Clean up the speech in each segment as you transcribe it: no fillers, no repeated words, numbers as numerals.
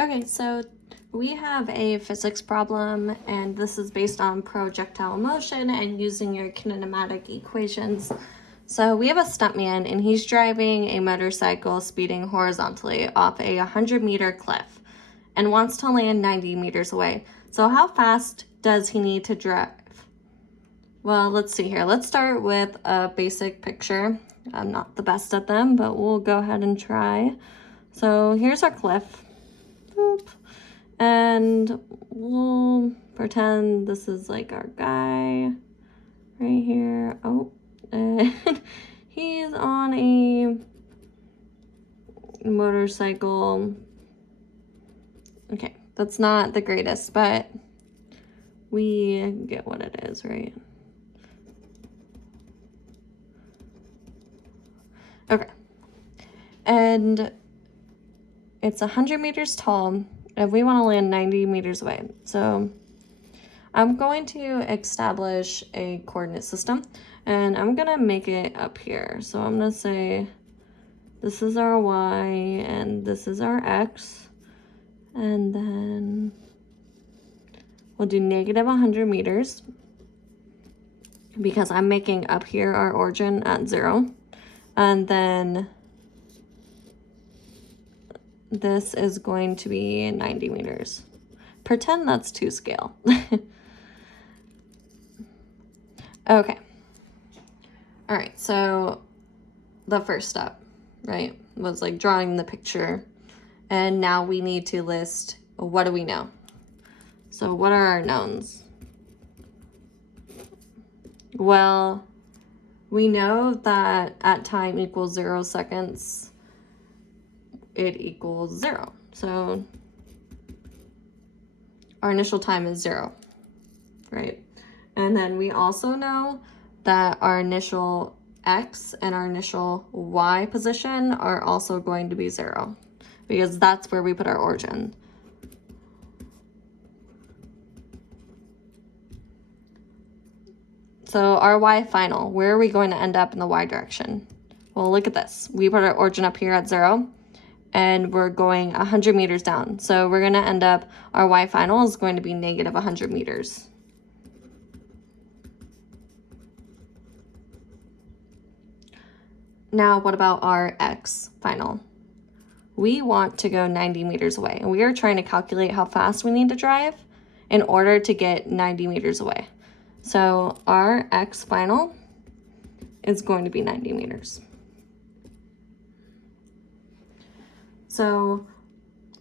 Okay, so we have a physics problem, and this is based on projectile motion and using your kinematic equations. So we have a stuntman, and he's driving a motorcycle speeding horizontally off a 100-meter cliff and wants to land 90 meters away. So how fast does he need to drive? Well, let's see here. Let's start with a basic picture. I'm not the best at them, but we'll go ahead and try. So here's our cliff. Boop. And we'll pretend this is like our guy right here. Oh, and he's on a motorcycle. Okay, that's not the greatest, but we get what it is, right? Okay. And it's 100 meters tall if we want to land 90 meters away. So I'm going to establish a coordinate system, and I'm going to make it up here. So I'm going to say this is our y and this is our x. And then we'll do negative 100 meters because I'm making up here our origin at 0. And then this is going to be 90 meters. Pretend that's to scale. Okay. All right, so the first step, right, was like drawing the picture. And now we need to list, what do we know? So what are our knowns? Well, we know that at time equals 0 seconds, it equals 0. So our initial time is 0, right? And then we also know that our initial x and our initial y position are also going to be 0 because that's where we put our origin. So our y final, where are we going to end up in the y direction? Well, look at this. We put our origin up here at 0, and we're going 100 meters down. So we're going to end up, our y final is going to be negative 100 meters. Now, what about our x final? We want to go 90 meters away, and we are trying to calculate how fast we need to drive in order to get 90 meters away. So our x final is going to be 90 meters. So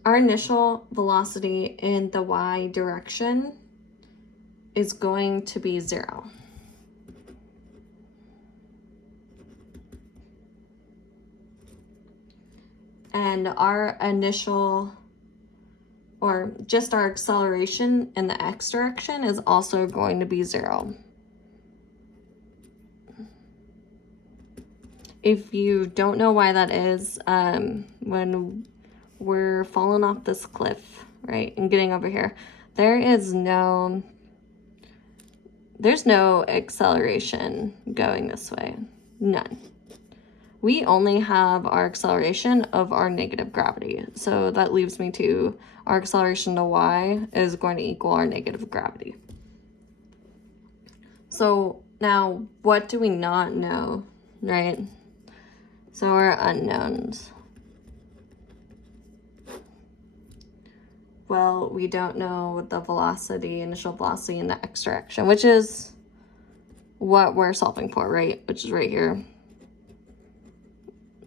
our initial velocity in the y direction is going to be 0. And our initial, or just our acceleration in the x direction, is also going to be 0. If you don't know why that is, when we're falling off this cliff, right, and getting over here, there's no acceleration going this way, none. We only have our acceleration of our negative gravity. So that leaves me to our acceleration to y is going to equal our negative gravity. So now what do we not know, right? So our unknowns. Well, we don't know the velocity, initial velocity in the x direction, which is what we're solving for, right? Which is right here.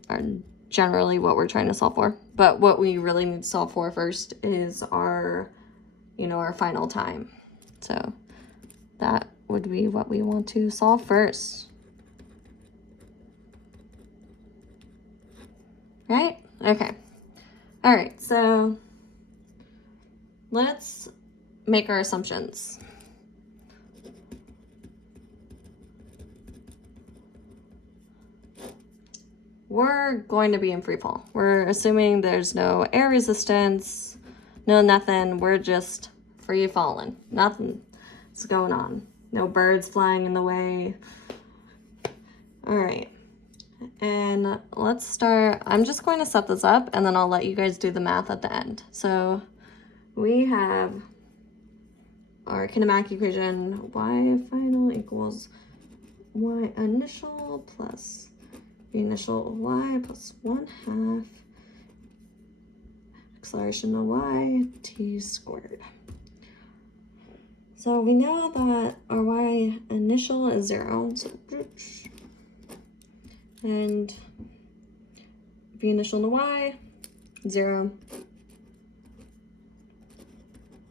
Are generally what we're trying to solve for. But what we really need to solve for first is our, our final time. So that would be what we want to solve first. Right? Okay. All right, so let's make our assumptions. We're going to be in free fall. We're assuming there's no air resistance, no nothing. We're just free falling. Nothing's going on. No birds flying in the way. All right. And let's start. I'm just going to set this up and then I'll let you guys do the math at the end. So we have our kinematic equation, y final equals y initial plus v initial y plus 1/2 acceleration of y t squared. So we know that our y initial is 0, so and v initial to y, 0.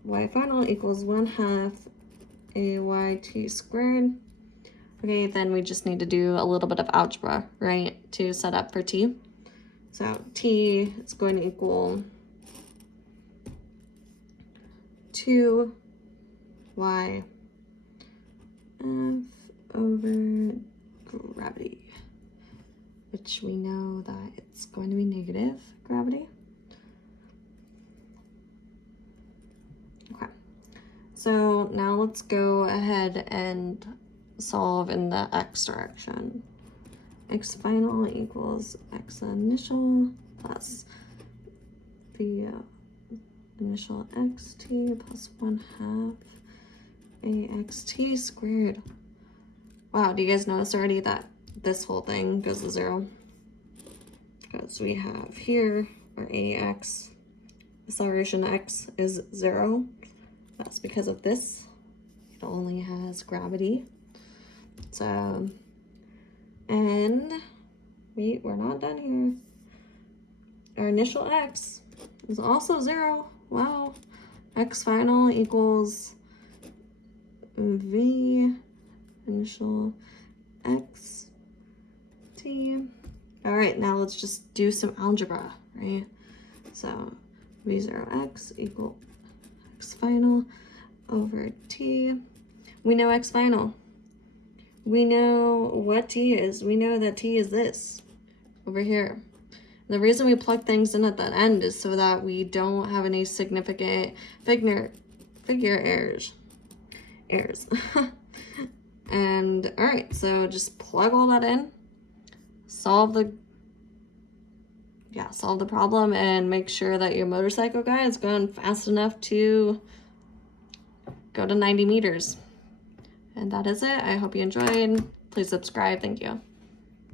Y final equals 1/2 ay t squared. Okay, then we just need to do a little bit of algebra, right, to set up for t. So t is going to equal 2y f over gravity, which we know that it's going to be negative gravity. Okay, so now let's go ahead and solve in the x direction. X final equals x initial plus the initial xt plus 1/2 axt squared. Wow, do you guys notice already that this whole thing goes to 0? Because we have here our ax, acceleration x is 0. That's because of this. It only has gravity. So, and wait, we're not done here. Our initial x is also 0. Wow. X final equals v initial x t. All right, now let's just do some algebra, right? So v0x equal x final over t. We know x final. We know what t is. We know that t is this over here. The reason we plug things in at that end is so that we don't have any significant figure errors. And all right, so just plug all that in, solve the problem, and make sure that your motorcycle guy is going fast enough to go to 90 meters. And that is it. I hope you enjoyed. Please subscribe. Thank you.